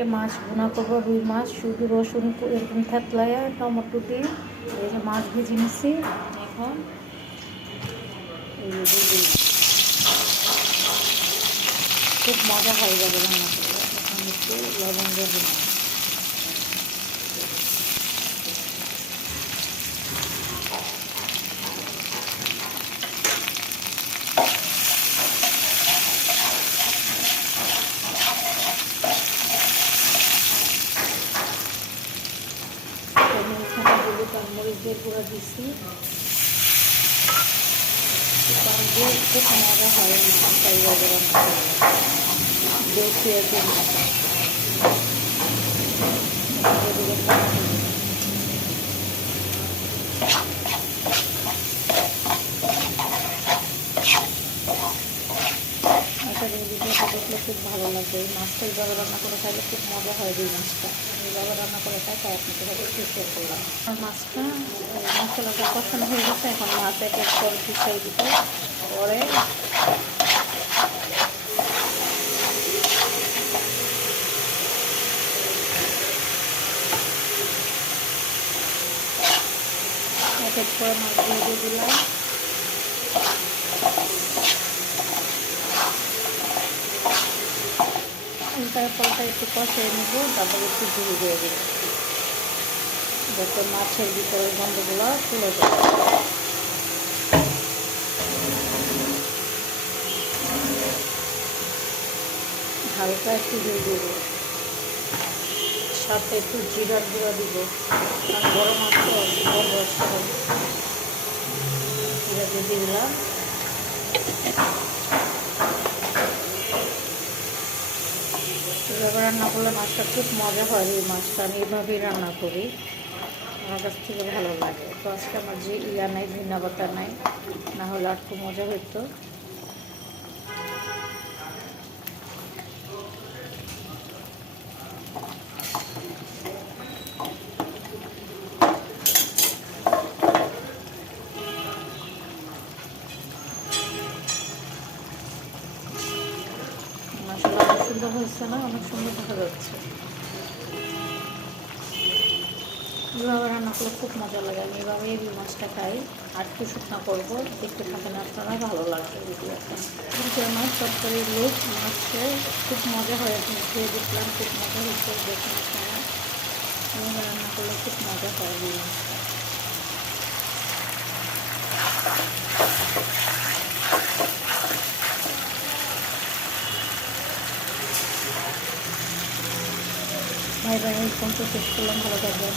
এ মাছ ভুনা করবো, রুই মাছ শুধু রসুন এরকম থেতলায় টমেটো দিয়ে এই যে মাছ ভেজে নিচ্ছি। এখন এই যে দিয়ে দিলাম, খুব মজা হয়ে যাবে রান্না করলে। এখন একটু লবণ দিয়ে দিলাম। এখানে হলুদ আর মরিচ দিয়ে গুঁড়া দিচ্ছি। দিয়ে খুব মজা হয় মাছ এইভাবে রান্না করলে, দেশি একদম। এটা ভিডিওটা দেখলে খুব ভালো লাগবে। এই মাছটা এইভাবে রান্না করে খাইলে খুব মজা হয়। এই মাছটা এইভাবে রান্না করে খাই, তাই আপনাকে সাথে শেয়ার করলাম। আর মাছটা মশলাটা কষানো হয়ে গেছে। এখন মাছ এক এক করে পিছিয়ে দিতে পরে এক এক করে মাছগুলো দিয়ে দিলাম। উল্টায় পাল্টায় একটু কষিয়ে নেব, তারপর একটু ঝুড়ি দিয়ে দেবো, যাতে মাছের ভিতরে গন্ধগুলো চলে যায়। হালকা একটু দিয়ে দেবো, সাথে একটু জিরার গুঁড়া দিব, কারণ বড় মাছ তো বড় আসতে হবে। জিরা দিয়ে দিলাম। এভাবে রান্না করলে মাছটা খুব মজা হয়। এই মাছটা আমি এভাবেই রান্না করি, আমার কাছ থেকে ভালো লাগে। তো আজকে আমার যে নাই, ধনিয়া পাতা নাই, না হলে আর খুব মজা হতো। মশলা অনেক সুন্দর হয়েছে না? অনেক সুন্দর দেখা যাচ্ছে। এভাবে রান্না করলে খুব মজা লাগে। আমি এভাবে এই মাছটা খাই। আর একটু শুকনো করবো, দেখতে থাকেন আপনারা, ভালো লাগবে ভিডিওটা। কিন্তু আমার তরকারির লোক মাছে খুব মজা হয়। আপনি খেয়ে দেখলাম, খুব মজা হচ্ছে। দেখুন আপনারা, এভাবে রান্না করলে খুব মজা হয় এই মাছটা। ভাই ভাই, এই ফোনটা শেষ করলাম, ভালো থাকবেন।